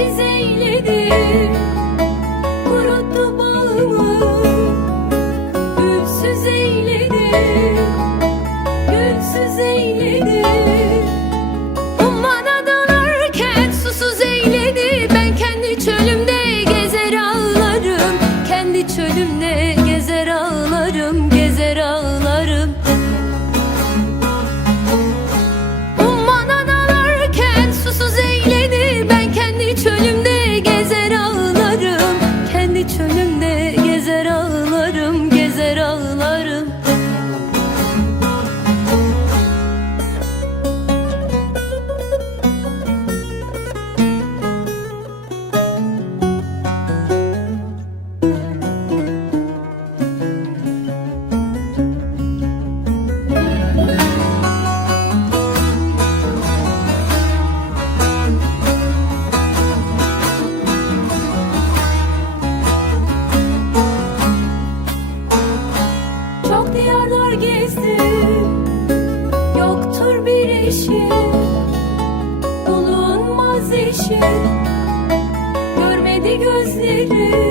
sensiz eyledi Kuruttu bağımı. Gülsüz eyledi Gülsüz eyledi Ummana dalarken susuz eyledi. Ben kendi çölümde gezer ağlarım. Kendi çölümde gezer ağlarım Gezer ağlarım. çiçek Görmedi gözlerim